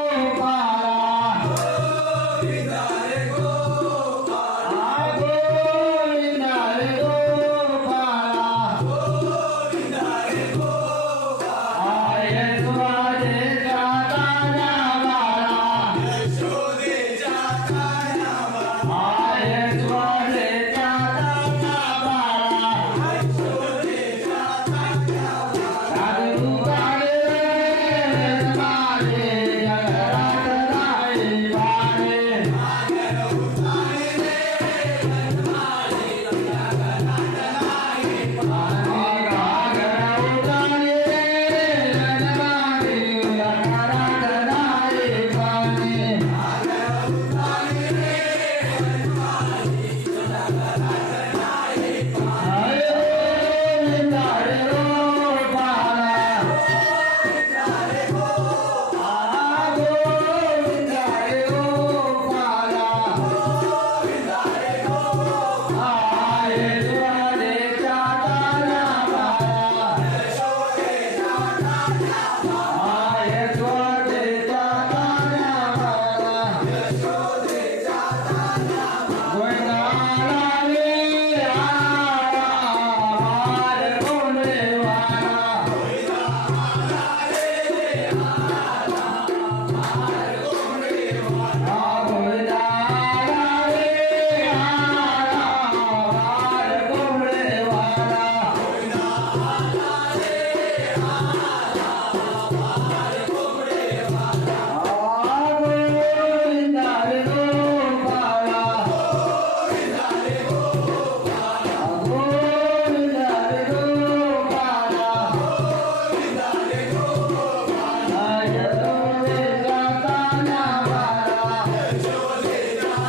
Oh, Bye.